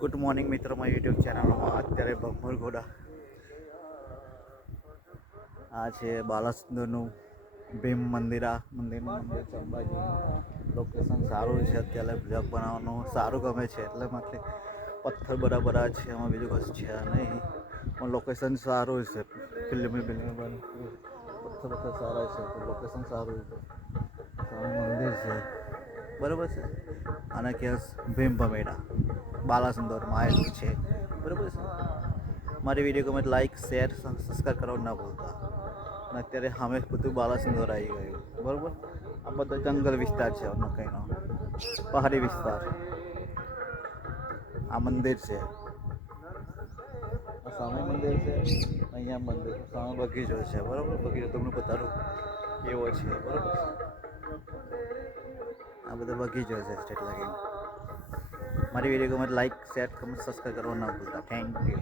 Good morning મિત્રો. મારી YouTube ચેનલમાં અત્યારે ભગમર ઘોડા. આ છે બાલાસુંદરનું ભીમ મંદિરા. મંદિરમાં મંદિર અંબાજી. લોકેશન સારું છે અત્યારે. બ્લોગ બનાવવાનું સારું ગમે છે. એટલે માટે પથ્થર બધા છે. એમાં બીજું કશું છે નહીં. પણ લોકેશન સારું છે. ફિલ્મી ફિલ્મી પથ્થર પથ્થર સારા છે. લોકેશન સારું છે. સારું મંદિર છે. બરાબર છે? અને કેસ ભીમ ભમેડા બાલાસુંદરમાં આવેલું છે. બરાબર છે? મારી વીડિયો ગમે લાઈક શેર સબસ્ક્રાઈબ કરવાનું ના ભૂલતા. અને અત્યારે સામે બધું બાલાસુંદર આવી ગયું. બરાબર? આ બધો જંગલ વિસ્તાર છે કંઈનો. પહાડી વિસ્તાર. આ મંદિર છે. આ સામે મંદિર છે. અહીંયા મંદિર. સામે બગીચો છે. બરાબર? બગીચો તમને બતાડું. કેવો છે. બરાબર આ બધો બગીચો છે સ્ટેટ લાગીને. મારી વીડિયો ગમે લાઈક શેર કમેન્ટ સબસ્ક્રાઈબ કરવા ના ભૂલતા. Thank you